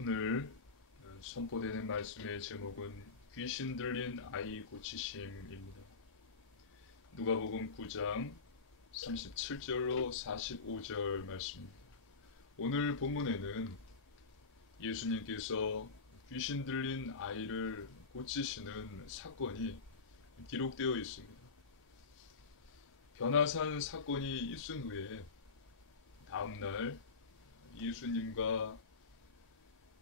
오늘 선포되는 말씀의 제목은 귀신 들린 아이 고치심입니다. 누가복음 9장 37절로 45절 말씀입니다. 오늘 본문에는 예수님께서 귀신 들린 아이를 고치시는 사건이 기록되어 있습니다. 변화산 사건이 있은 후에 다음날 예수님과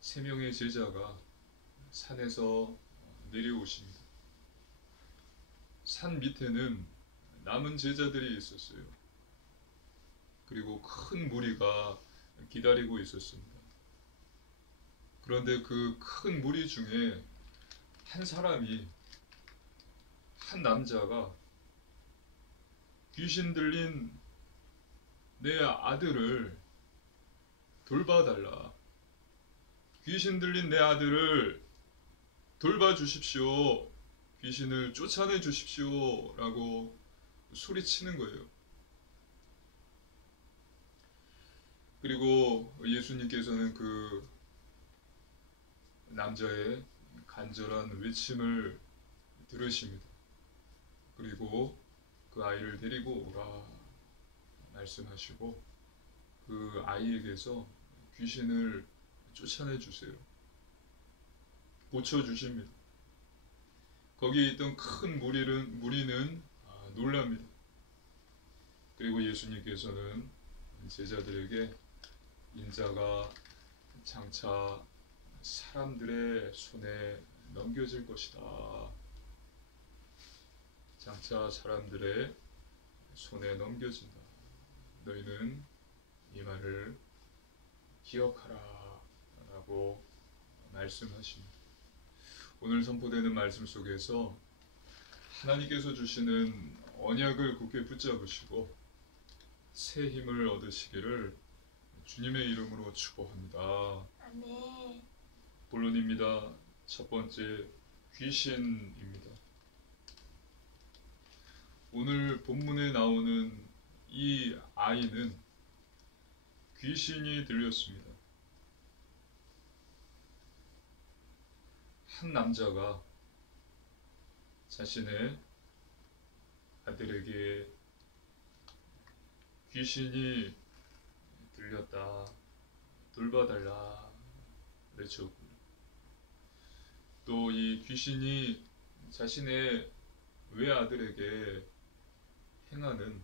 3명의 제자가 산에서 내려오십니다. 산 밑에는 남은 제자들이 있었어요. 그리고 큰 무리가 기다리고 있었습니다. 그런데 그 큰 무리 중에 한 남자가 귀신 들린 내 아들을 돌봐달라. 귀신 들린 내 아들을 돌봐주십시오. 귀신을 쫓아내 주십시오. 라고 소리치는 거예요. 그리고 예수님께서는 그 남자의 간절한 외침을 들으십니다. 그리고 그 아이를 데리고 오라 말씀하시고 그 아이에게서 귀신을 쫓아내 주세요. 고쳐주십니다. 거기에 있던 큰 무리는 놀랍니다. 그리고 예수님께서는 제자들에게 인자가 장차 사람들의 손에 넘겨질 것이다. 장차 사람들의 손에 넘겨진다. 너희는 이 말을 기억하라 라고 말씀하십니다. 오늘 선포되는 말씀 속에서 하나님께서 주시는 언약을 굳게 붙잡으시고 새 힘을 얻으시기를 주님의 이름으로 축복합니다. 아멘. 본론입니다. 첫 번째, 귀신입니다. 오늘 본문에 나오는 이 아이는 귀신이 들렸습니다. 한 남자가 자신의 아들에게 귀신이 들렸다, 돌봐달라 외쳤고요. 또 이 귀신이 자신의 외아들에게 행하는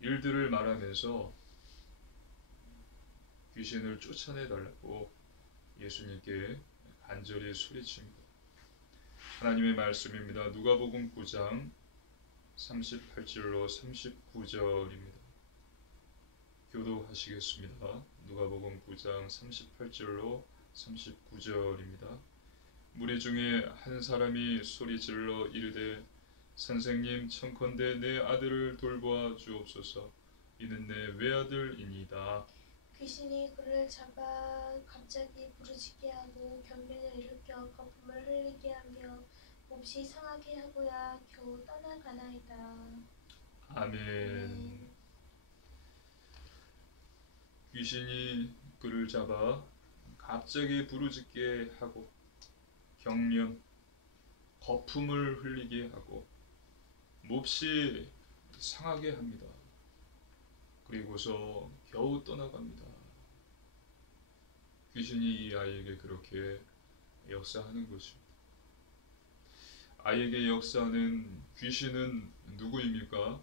일들을 말하면서 귀신을 쫓아내달라고 예수님께 간절히 소리칩니다. 하나님의 말씀입니다. 누가복음 9장 38절로 39절입니다. 교도하시겠습니다. 누가복음 9장 38절로 39절입니다. 무리 중에 한 사람이 소리질러 이르되 선생님 청컨대 내 아들을 돌보아 주옵소서. 이는 내 외아들이니이다. 귀신이 그를 잡아 갑자기 부르짖게 하고 경련을 일으켜 거품을 흘리게 하며 몹시 상하게 하고야 겨우 떠나가나이다. 아멘. 귀신이 그를 잡아 갑자기 부르짖게 하고 경련, 거품을 흘리게 하고 몹시 상하게 합니다. 그리고서 겨우 떠나갑니다. 귀신이 이 아이에게 그렇게 역사하는 것입니다. 아이에게 역사하는 귀신은 누구입니까?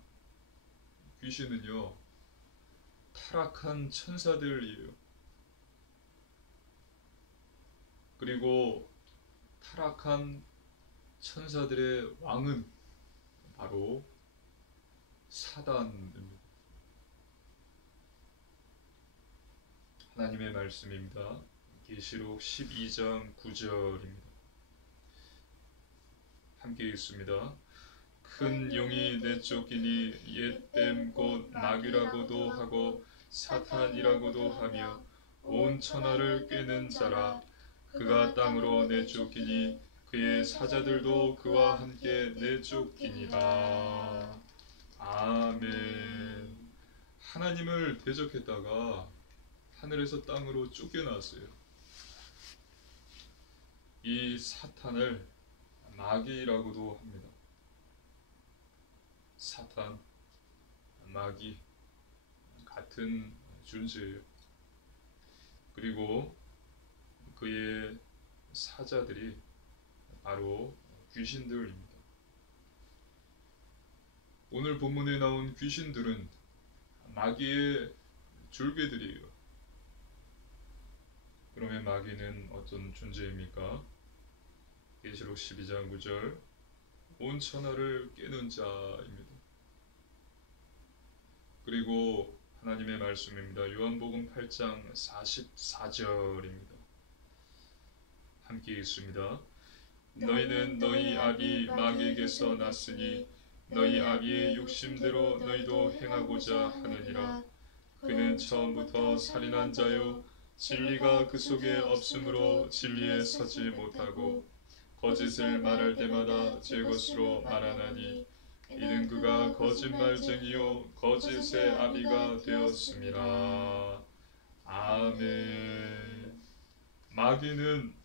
귀신은요, 타락한 천사들이에요. 그리고 타락한 천사들의 왕은 바로 사단입니다. 하나님의 말씀입니다. 계시록 12장 9절입니다. 함께 읽습니다. 큰 용이 내쫓기니 옛뱀 곧 마귀라고도 하고 사탄이라고도 하며 온 천하를 꿰는 자라. 그가 땅으로 내쫓기니 그의 사자들도 그와 함께 내쫓기니라. 아멘. 하나님을 대적했다가 하늘에서 땅으로 쫓겨났어요. 이 사탄을 마귀라고도 합니다. 사탄, 마귀 같은 존재예요. 그리고 그의 사자들이 바로 귀신들입니다. 오늘 본문에 나온 귀신들은 마귀의 졸개들이에요. 그러면 마귀는 어떤 존재입니까? 계시록 12장 9절 온 천하를 깨는 자입니다. 그리고 하나님의 말씀입니다. 요한복음 8장 44절입니다. 함께 읽습니다. 너희는 너희 아비 마귀에게서 났으니 너희 아비의 욕심대로 너희도 행하고자 하느니라. 그는 처음부터 살인한 자요 진리가 그 속에 없으므로 진리에 서지 못하고 거짓을 말할 때마다 제 것으로 말하나니 이는 그가 거짓말쟁이요 거짓의 아비가 되었습니다. 아멘. 마귀는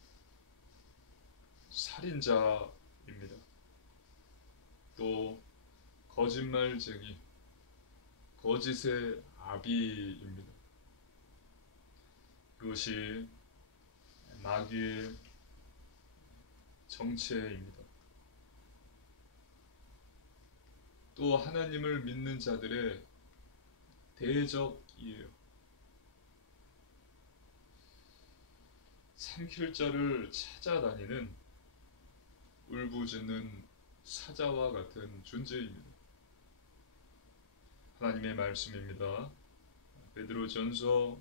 살인자입니다. 또 거짓말쟁이, 거짓의 아비입니다. 이것이 마귀의 정체입니다. 또 하나님을 믿는 자들의 대적이에요. 삼킬 자를 찾아다니는 울부짖는 사자와 같은 존재입니다. 하나님의 말씀입니다. 베드로전서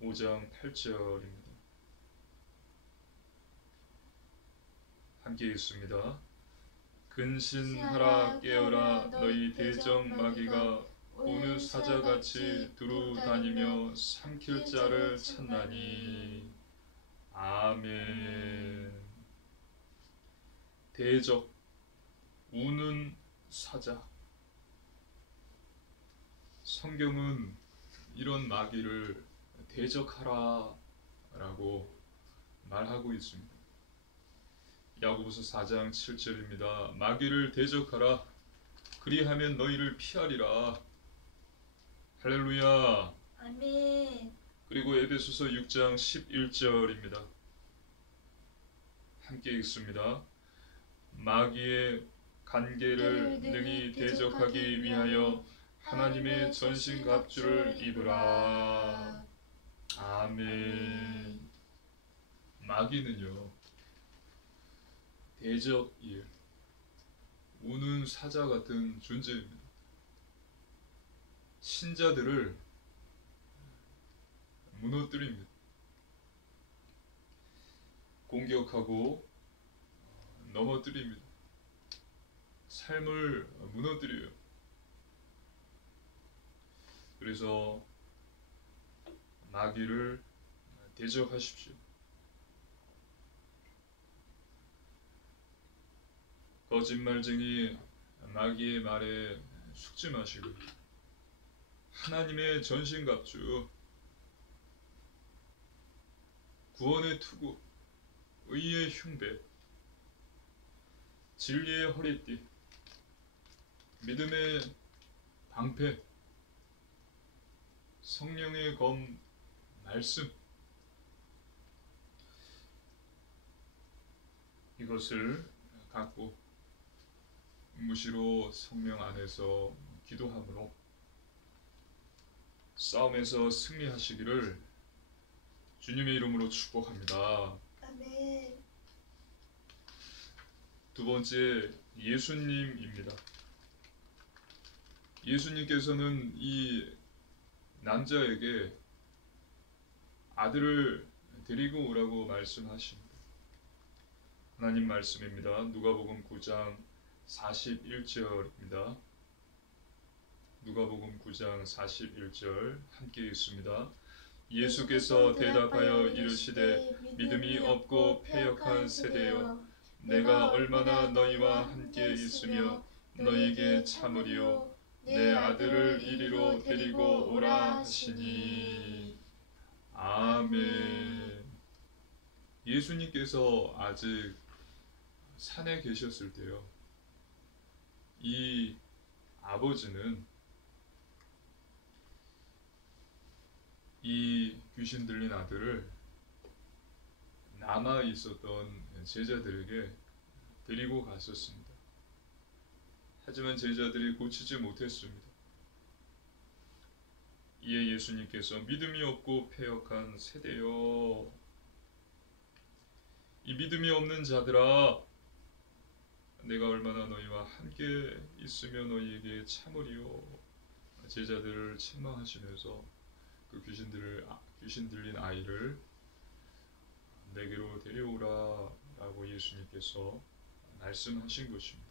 5장 8절입니다. 함께 읽습니다. 근신하라 깨어라 너희 대적 마귀가 오는 사자같이 두루 다니며 삼킬 자를 찾나니. 아멘. 대적, 우는 사자. 성경은 이런 마귀를 대적하라 라고 말하고 있습니다. 야고보서 4장 7절입니다. 마귀를 대적하라. 그리하면 너희를 피하리라. 할렐루야. 아멘. 그리고 에베소서 6장 11절입니다. 함께 읽습니다. 마귀의 간계를 능히 대적하기 위하여 하나님의 전신갑주를 입으라. 아멘. 마귀는요, 대적이에요. 우는 사자 같은 존재입니다. 신자들을 무너뜨립니다. 공격하고 넘어뜨립니다. 삶을 무너뜨려요. 그래서 마귀를 대적하십시오. 거짓말쟁이 마귀의 말에 속지 마시고 하나님의 전신갑주, 구원의 투구, 의의 흉배, 진리의 허리띠, 믿음의 방패, 성령의 검, 말씀, 이것을 갖고 무시로 성령 안에서 기도함으로 싸움에서 승리하시기를 주님의 이름으로 축복합니다. 아멘. 두 번째, 예수님입니다. 예수님께서는 이 남자에게 아들을 데리고 오라고 말씀하십니다. 하나님 말씀입니다. 누가복음 9장 41절입니다. 누가복음 9장 41절 함께 읽습니다. 예수께서 대답하여 이르시되 믿음이 없고 패역한 세대여, 내가 얼마나 너희와 함께 있으며 너희에게 참으리요, 내 아들을 이리로 데리고 오라 하시니. 아멘. 예수님께서 아직 산에 계셨을 때요, 이 아버지는 이 귀신 들린 아들을 남아 있었던 제자들에게 데리고 갔었습니다. 하지만 제자들이 고치지 못했습니다. 이에 예수님께서 믿음이 없고 패역한 세대여, 이 믿음이 없는 자들아, 내가 얼마나 너희와 함께 있으며 너희에게 참으리요. 제자들을 책망하시면서 그 귀신 들린 아이를 내게로 데려오라 라고 예수님께서 말씀하신 것입니다.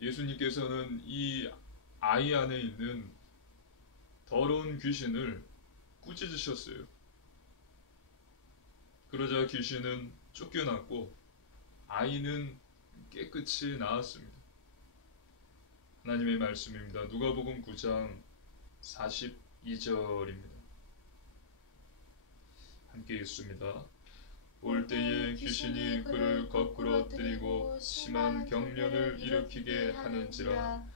예수님께서는 이 아이 안에 있는 더러운 귀신을 꾸짖으셨어요. 그러자 귀신은 쫓겨났고 아이는 깨끗이 나았습니다. 하나님의 말씀입니다. 누가복음 9장 42절입니다. 함께 읽습니다. 올 때에 귀신이 그를 거꾸로 엎드리고 심한 경련을 일으키게 하는지라.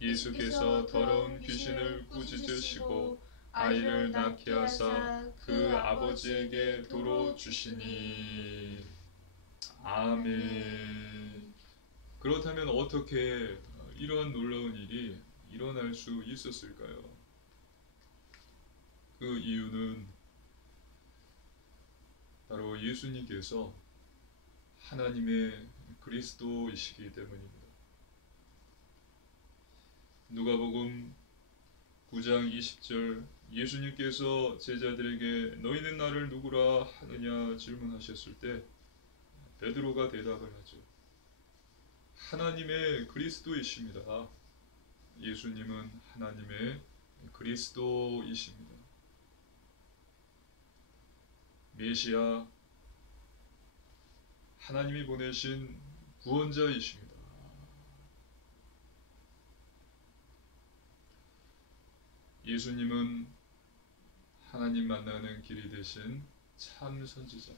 예수께서 더러운 귀신을 꾸짖으시고 아이를 낳게 하사 그 아버지에게 도로 주시니. 아멘. 그렇다면 어떻게 이러한 놀라운 일이 일어날 수 있었을까요? 그 이유는 바로 예수님께서 하나님의 그리스도이시기 때문입니다. 누가복음 9장 20절, 예수님께서 제자들에게 너희는 나를 누구라 하느냐 질문하셨을 때 베드로가 대답을 하죠. 하나님의 그리스도이십니다. 예수님은 하나님의 그리스도이십니다. 메시아, 하나님이 보내신 구원자이십니다. 예수님은 하나님 만나는 길이 되신 참 선지자,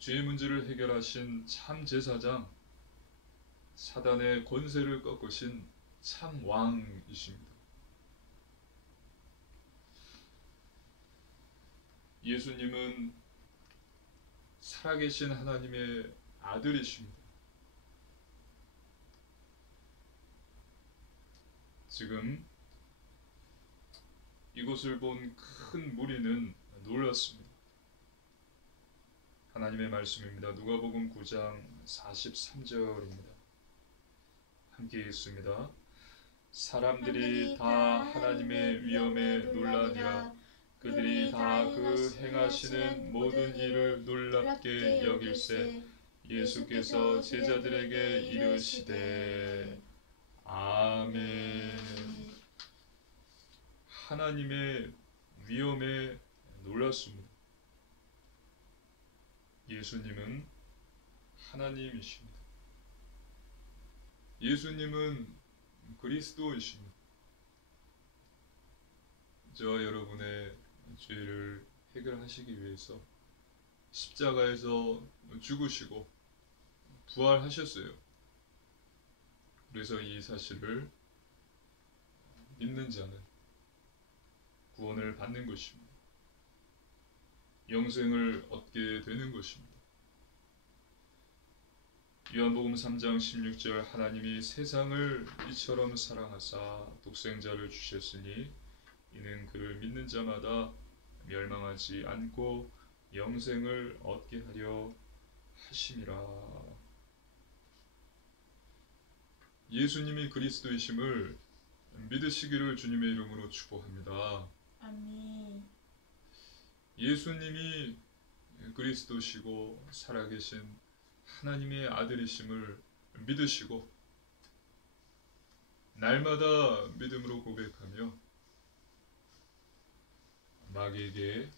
죄의 문제를 해결하신 참 제사장, 사단의 권세를 꺾으신 참 왕이십니다. 예수님은 살아계신 하나님의 아들이십니다. 지금 이것을 본 큰 무리는 놀랐습니다. 하나님의 말씀입니다. 누가복음 9장 43절입니다. 함께 읽습니다. 사람들이 다 하나님의 위엄에 놀라니라. 그들이 다 그 행하시는 모든 일을 놀랍게 여길세 예수께서 제자들에게 이르시되. 아멘. 하나님의 위엄에 놀랐습니다. 예수님은 하나님이십니다. 예수님은 그리스도이십니다. 저와 여러분의 죄를 해결하시기 위해서 십자가에서 죽으시고 부활하셨어요. 그래서 이 사실을 믿는 자는 구원을 받는 것입니다. 영생을 얻게 되는 것입니다. 요한복음 3장 16절, 하나님이 세상을 이처럼 사랑하사 독생자를 주셨으니 이는 그를 믿는 자마다 멸망하지 않고 영생을 얻게 하려 하심이라. 예수님이 그리스도이심을 믿으시기를 주님의 이름으로 축복합니다. 아멘. 예수님이 그리스도시고 살아계신 하나님의 아들이심을 믿으시고 날마다 믿음으로 고백하며 마귀에게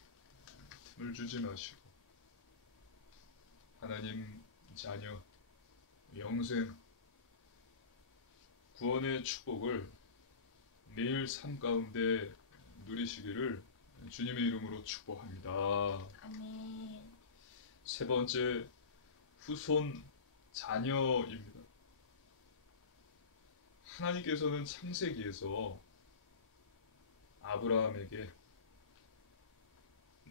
틈을 주지 마시고 하나님 자녀, 영생, 구원의 축복을 매일 삶 가운데 누리시기를 주님의 이름으로 축복합니다. 아멘. 세 번째, 후손 자녀입니다. 하나님께서는 창세기에서 아브라함에게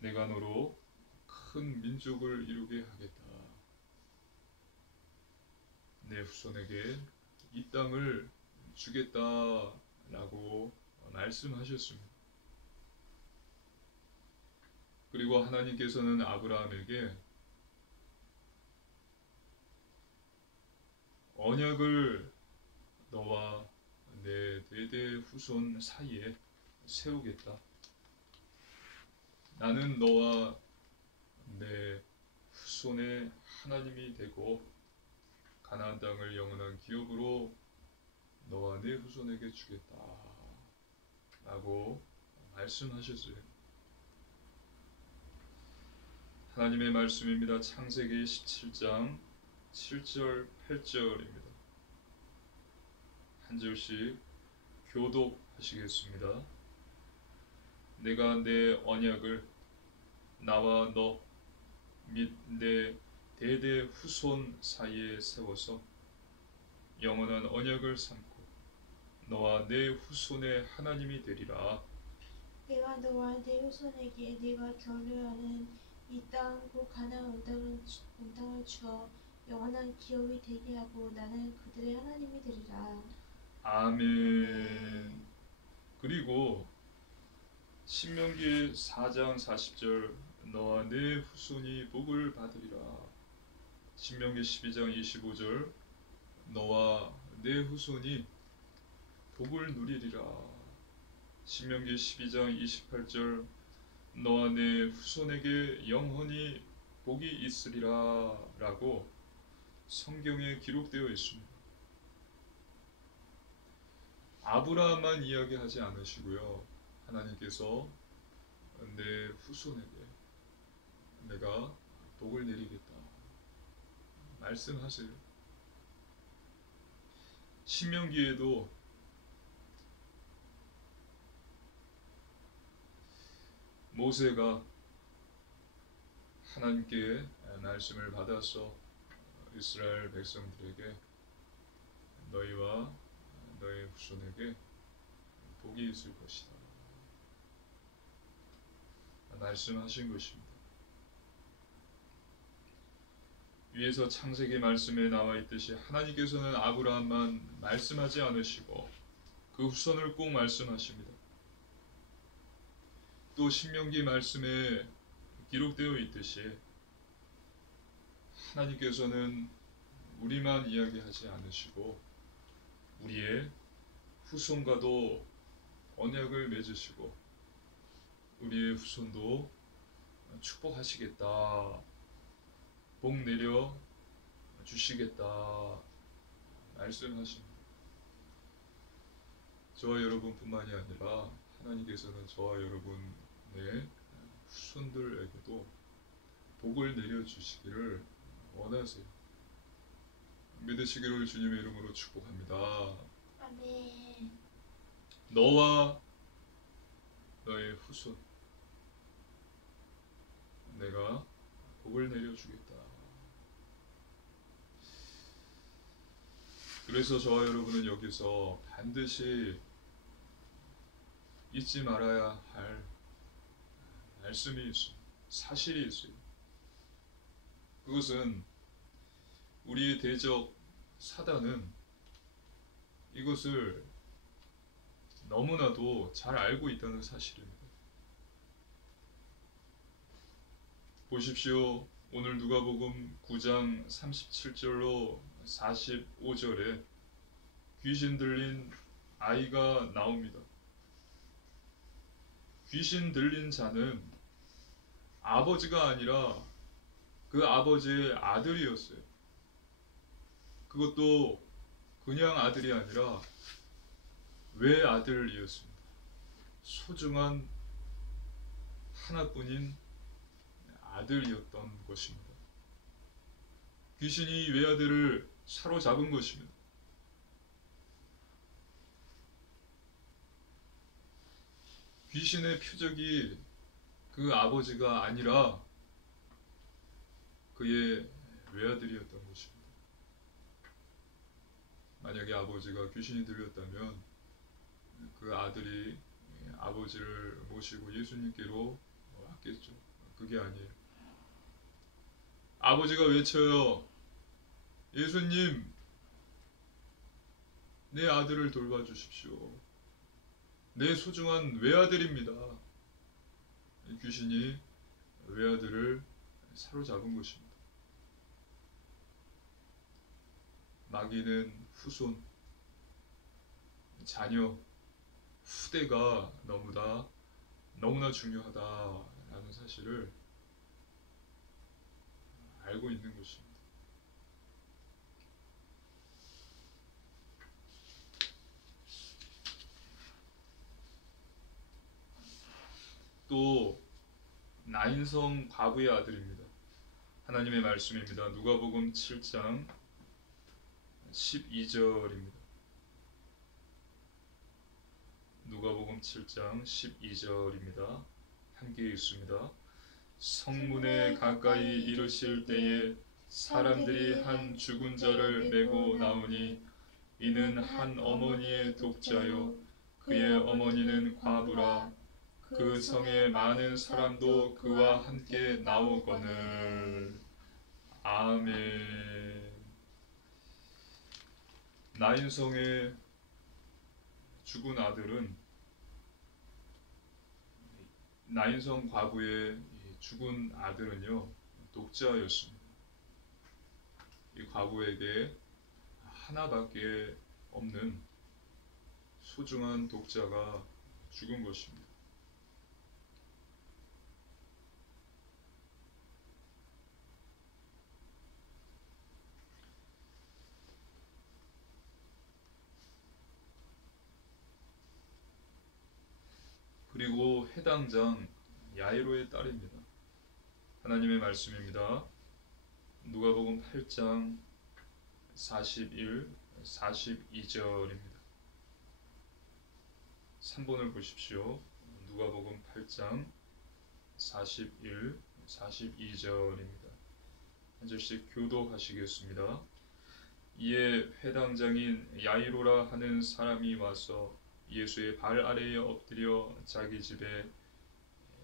내가 너로 큰 민족을 이루게 하겠다. 내 후손에게 이 땅을 주겠다라고 말씀하셨습니다. 그리고 하나님께서는 아브라함에게 언약을 너와 내 대대 후손 사이에 세우겠다. 나는 너와 내 후손의 하나님이 되고 가나안 땅을 영원한 기업으로 너와 내 후손에게 주겠다 라고 말씀하셨어요. 하나님의 말씀입니다. 창세기 17장 7절 8절입니다. 한 절씩 교독하시겠습니다. 내가 내 언약을 나와 너 및 내 대대 후손 사이에 세워서 영원한 언약을 삼고 너와 내 후손의 하나님이 되리라. 내가 너와 내 후손에게 네가 경유하는 이 땅 곧 가나안 온 땅을 주어 영원한 기업이 되게 하고 나는 그들의 하나님이 되리라. 아멘. 그리고 신명기 4장 40절 너와 내 후손이 복을 받으리라. 신명기 12장 25절 너와 내 후손이 복을 누리리라. 신명기 12장 28절 너와 내 후손에게 영원히 복이 있으리라 라고 성경에 기록되어 있습니다. 아브라함만 이야기하지 않으시고요. 하나님께서 내 후손에게 내가 복을 내리겠다 말씀하세요. 신명기에도 모세가 하나님께 말씀을 받아서 이스라엘 백성들에게 너희와 너희 후손에게 복이 있을 것이다 말씀하신 것입니다. 위에서 창세기 말씀에 나와 있듯이 하나님께서는 아브라함만 말씀하지 않으시고 그 후손을 꼭 말씀하십니다. 또 신명기 말씀에 기록되어 있듯이 하나님께서는 우리만 이야기하지 않으시고 우리의 후손과도 언약을 맺으시고 우리의 후손도 축복하시겠다, 복 내려 주시겠다 말씀하십니다. 저와 여러분뿐만이 아니라 하나님께서는 저와 여러분의 후손들에게도 복을 내려주시기를 원하세요. 믿으시기를 주님의 이름으로 축복합니다. 아멘. 너와 너의 후손 내가 복을 내려주겠다. 그래서 저와 여러분은 여기서 반드시 잊지 말아야 할 말씀이 있어요. 사실이 있어요. 그것은 우리의 대적 사단은 이것을 너무나도 잘 알고 있다는 사실입니다. 보십시오. 오늘 누가복음 9장 37절로 45절에 귀신 들린 아이가 나옵니다. 귀신 들린 자는 아버지가 아니라 그 아버지의 아들이었어요. 그것도 그냥 아들이 아니라 외아들이었습니다. 소중한 하나뿐인 아들이었던 것입니다. 귀신이 외아들을 사로잡은 것입니다. 귀신의 표적이 그 아버지가 아니라 그의 외아들이었던 것입니다. 만약에 아버지가 귀신이 들렸다면 그 아들이 아버지를 모시고 예수님께로 왔겠죠. 그게 아니에요. 아버지가 외쳐요. 예수님, 내 아들을 돌봐주십시오. 내 소중한 외아들입니다. 귀신이 외아들을 사로잡은 것입니다. 마귀는 후손, 자녀, 후대가 너무나 중요하다라는 사실을 알고 있는 것입니다. 또 나인성 과부의 아들입니다. 하나님의 말씀입니다. 누가복음 7장 12절입니다. 누가복음 7장 12절입니다. 함께 읽습니다. 성문에 가까이 이르실 때에 사람들이 한 죽은 자를 메고 나오니 이는 한 어머니의 독자요 그의 어머니는 과부라. 그 성의 많은 사람도 그와 함께 나오거늘. 아멘. 나인성의 죽은 아들은 나인성 과부의 죽은 아들은요 독자였습니다. 이 과부에게 하나밖에 없는 소중한 독자가 죽은 것입니다. 그리고 해당장 야이로의 딸입니다. 하나님의 말씀입니다. 누가복음 8장 41, 42절입니다. 3번을 보십시오. 누가복음 8장 41, 42절입니다. 한 절씩 교도하시겠습니다. 이에 회당장인 야이로라 하는 사람이 와서 예수의 발 아래에 엎드려 자기 집에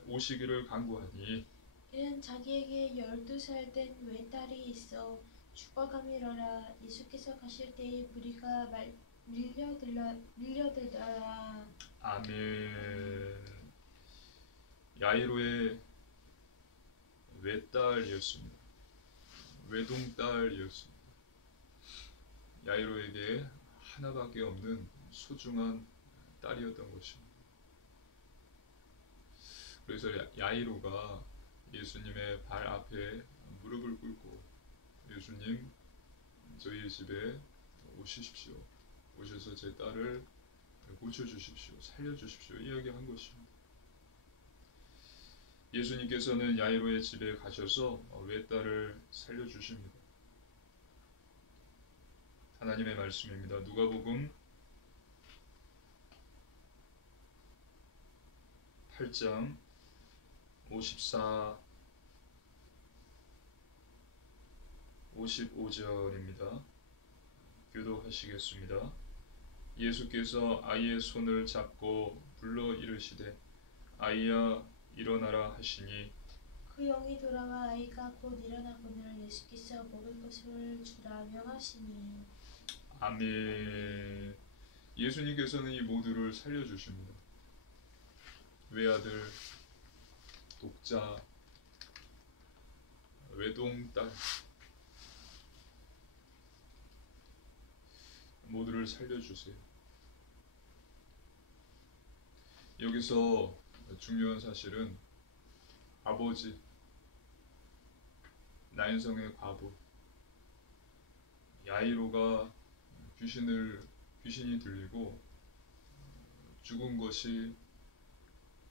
오시기를 간구하니 이는 자기에게 12살 된 외딸이 있어 죽어가미러라. 예수께서 가실 때에 무리가 밀려들더라. 아멘. 야이로의 외딸이었습니다. 외동딸이었습니다. 야이로에게 하나밖에 없는 소중한 딸이었던 것입니다. 그래서 야이로가 예수님의 발 앞에 무릎을 꿇고 예수님, 저희 집에 오시십시오. 오셔서 제 딸을 고쳐주십시오. 살려주십시오. 이야기한 것입니다. 예수님께서는 야이로의 집에 가셔서 외딸을 살려주십니다. 하나님의 말씀입니다. 누가복음 8장 54, 55절입니다. 교도하시겠습니다. 예수께서 아이의 손을 잡고 불러 이르시되 아이야 일어나라 하시니 그 영이 돌아와 아이가 곧 일어나거늘. 예수께서 먹을 것을 주라 명하시니. 아멘. 예수님께서는 이 모두를 살려주십니다. 외아들, 독자, 외동딸 모두를 살려주세요. 여기서 중요한 사실은 아버지, 나인성의 과부, 야이로가 귀신이 들리고 죽은 것이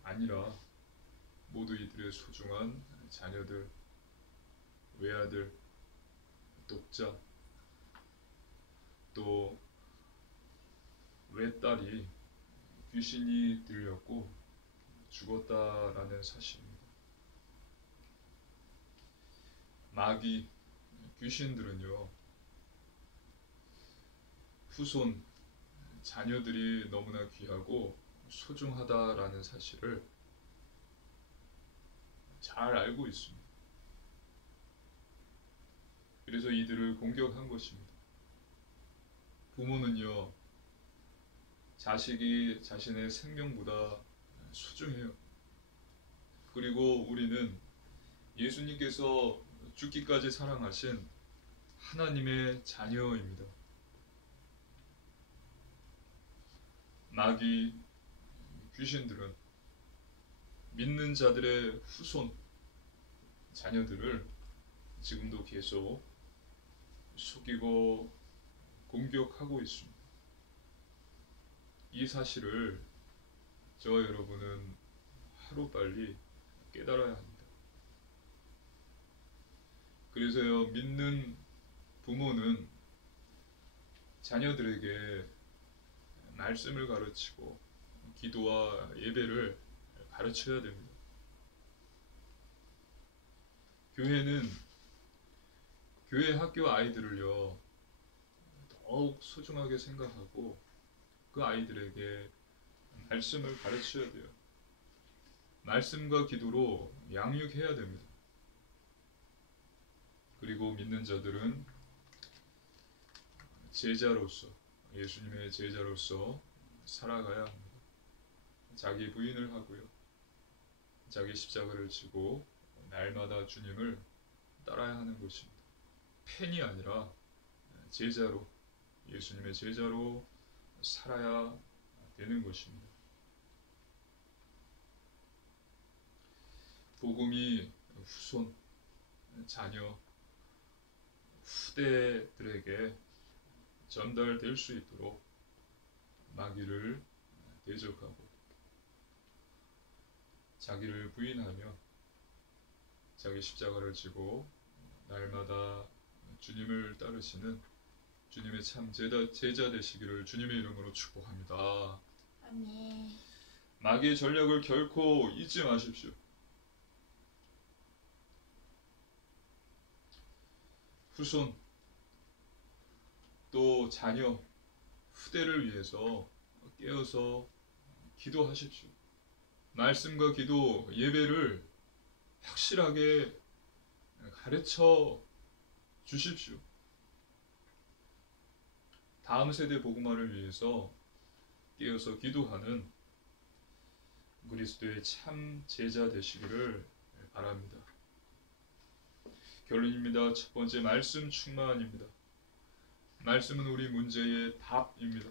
아니라 모두 이들의 소중한 자녀들, 외아들, 독자, 또 외딸이 귀신이 들렸고 죽었다라는 사실입니다. 마귀, 귀신들은요, 후손, 자녀들이 너무나 귀하고 소중하다라는 사실을 잘 알고 있습니다. 그래서 이들을 공격한 것입니다. 부모는요, 자식이 자신의 생명보다 소중해요. 그리고 우리는 예수님께서 죽기까지 사랑하신 하나님의 자녀입니다. 마귀, 귀신들은 믿는 자들의 후손, 자녀들을 지금도 계속 속이고 공격하고 있습니다. 이 사실을 저와 여러분은 하루빨리 깨달아야 합니다. 그래서요, 믿는 부모는 자녀들에게 말씀을 가르치고 기도와 예배를 가르쳐야 됩니다. 교회는 교회 학교 아이들을요, 더욱 소중하게 생각하고 그 아이들에게 말씀을 가르쳐야 돼요. 말씀과 기도로 양육해야 됩니다. 그리고 믿는 자들은 제자로서, 예수님의 제자로서 살아가야 합니다. 자기 부인을 하고요, 자기 십자가를 지고 날마다 주님을 따라야 하는 것입니다. 팬이 아니라 제자로, 예수님의 제자로 살아야 되는 것입니다. 복음이 후손, 자녀, 후대들에게 전달될 수 있도록 마귀를 대적하고 자기를 부인하며 자기 십자가를 지고 날마다 주님을 따르시는 주님의 참 제자 되시기를 주님의 이름으로 축복합니다. 아멘. 마귀의 전략을 결코 잊지 마십시오. 후손, 또 자녀, 후대를 위해서 깨어서 기도하십시오. 말씀과 기도, 예배를 확실하게 가르쳐 주십시오. 다음 세대 복음화를 위해서 깨어서 기도하는 그리스도의 참 제자 되시기를 바랍니다. 결론입니다. 첫 번째, 말씀 충만입니다. 말씀은 우리 문제의 답입니다.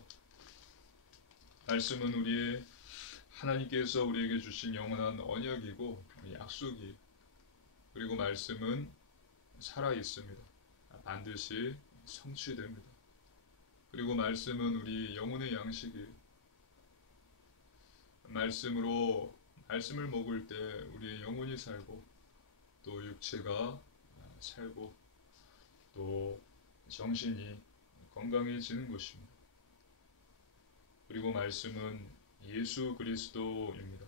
말씀은 우리의 하나님께서 우리에게 주신 영원한 언약이고 약속이, 그리고 말씀은 살아 있습니다. 반드시 성취됩니다. 그리고 말씀은 우리 영혼의 양식이에요. 말씀을 먹을 때 우리의 영혼이 살고 또 육체가 살고 또 정신이 건강해지는 것입니다. 그리고 말씀은 예수 그리스도입니다.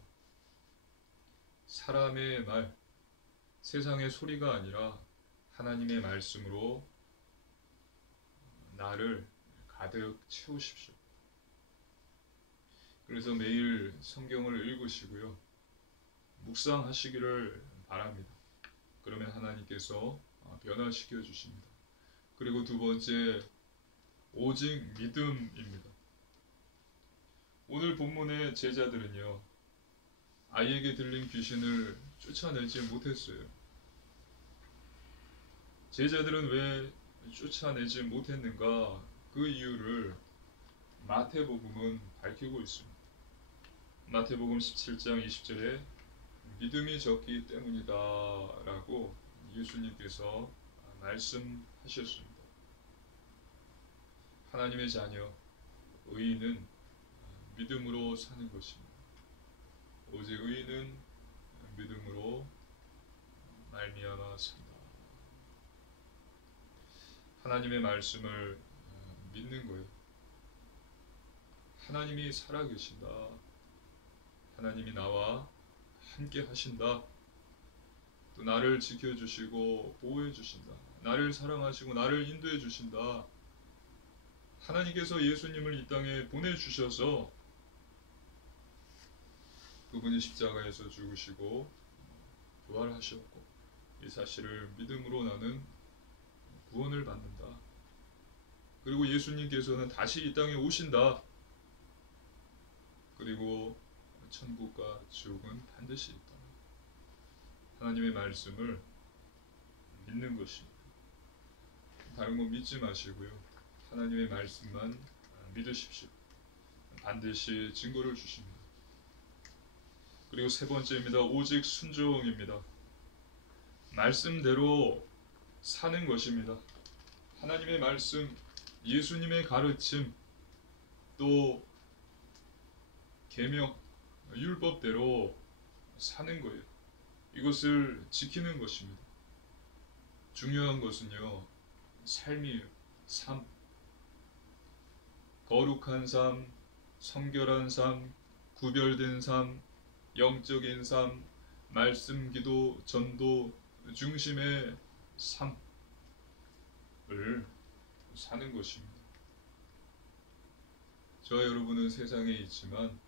사람의 말, 세상의 소리가 아니라 하나님의 말씀으로 나를 가득 채우십시오. 그래서 매일 성경을 읽으시고요, 묵상하시기를 바랍니다. 그러면 하나님께서 변화시켜 주십니다. 그리고 두 번째, 오직 믿음입니다. 오늘 본문의 제자들은요, 아이에게 들린 귀신을 쫓아내지 못했어요. 제자들은 왜 쫓아내지 못했는가? 그 이유를 마태복음은 밝히고 있습니다. 마태복음 17장 20절에 믿음이 적기 때문이다 라고 예수님께서 말씀하셨습니다. 하나님의 자녀, 의인은 믿음으로 사는 것입니다. 오직 의인은 믿음으로 말미암아 산다. 하나님의 말씀을 믿는 거예요. 하나님이 살아계신다. 하나님이 나와 함께 하신다. 또 나를 지켜주시고 보호해 주신다. 나를 사랑하시고 나를 인도해 주신다. 하나님께서 예수님을 이 땅에 보내주셔서 그분이 십자가에서 죽으시고 부활하셨고 이 사실을 믿음으로 나는 구원을 받는다. 그리고 예수님께서는 다시 이 땅에 오신다. 그리고 천국과 지옥은 반드시 있다. 하나님의 말씀을 믿는 것입니다. 다른 건 믿지 마시고요. 하나님의 말씀만 믿으십시오. 반드시 증거를 주십니다. 그리고 세 번째입니다. 오직 순종입니다. 말씀대로 사는 것입니다. 하나님의 말씀, 예수님의 가르침, 또 계명, 율법대로 사는 거예요. 이것을 지키는 것입니다. 중요한 것은요, 삶이에요. 삶. 거룩한 삶, 성결한 삶, 구별된 삶, 영적인 삶, 말씀, 기도, 전도 중심의 삶을 사는 것입니다. 저와 여러분은 세상에 있지만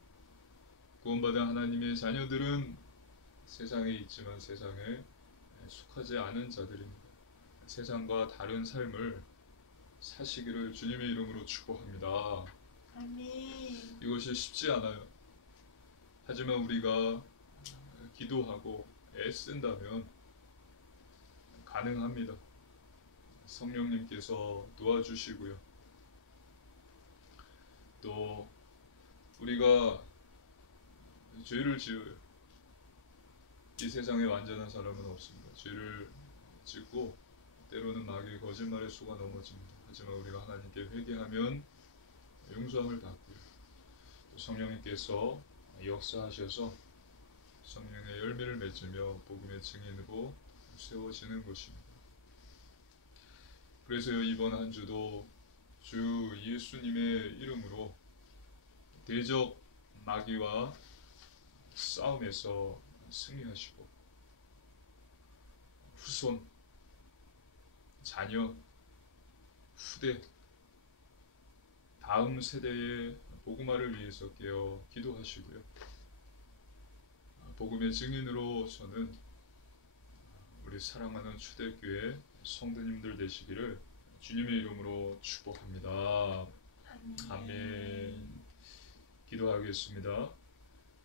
구원받은 하나님의 자녀들은 세상에 있지만 세상에 속하지 않은 자들입니다. 세상과 다른 삶을 사시기를 주님의 이름으로 축복합니다. 아멘. 이것이 쉽지 않아요. 하지만 우리가 기도하고 애쓴다면 가능합니다. 성령님께서 도와주시고요. 또 우리가 죄를 지어요. 이 세상에 완전한 사람은 없습니다. 죄를 짓고 때로는 마귀의 거짓말에 속아 넘어집니다. 하지만 우리가 하나님께 회개하면 용서함을 받고요. 또 성령님께서 역사하셔서 성령의 열매를 맺으며 복음의 증인으로 세워지는 것입니다. 그래서요, 이번 한 주도 주 예수님의 이름으로 대적 마귀와 싸움에서 승리하시고 후손, 자녀, 후대, 다음 세대의 복음화를 위해서 깨어 기도하시고요. 복음의 증인으로서는 우리 사랑하는 초대교회 성도님들 되시기를 주님의 이름으로 축복합니다. 아멘. 기도하겠습니다.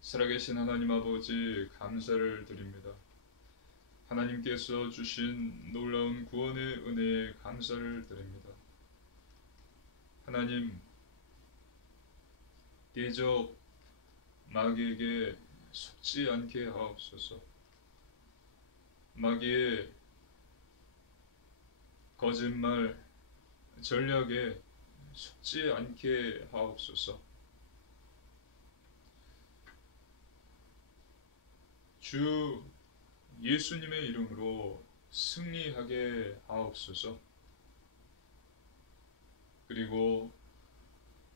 살아계신 하나님 아버지, 감사를 드립니다. 하나님께서 주신 놀라운 구원의 은혜에 감사를 드립니다. 하나님, 대적 마귀에게 속지 않게 하옵소서. 마귀의 거짓말, 전략에 속지 않게 하옵소서. 주 예수님의 이름으로 승리하게 하옵소서. 그리고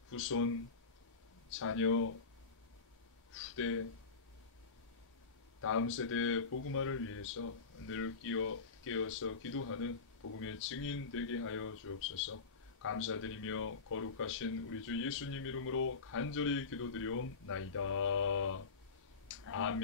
후손, 자녀, 후대, 다음 세대의 복음화를 위해서 늘 깨어서 기도하는 복음의 증인 되게 하여 주옵소서. 감사드리며 거룩하신 우리 주 예수님 이름으로 간절히 기도드리옵나이다. 아멘.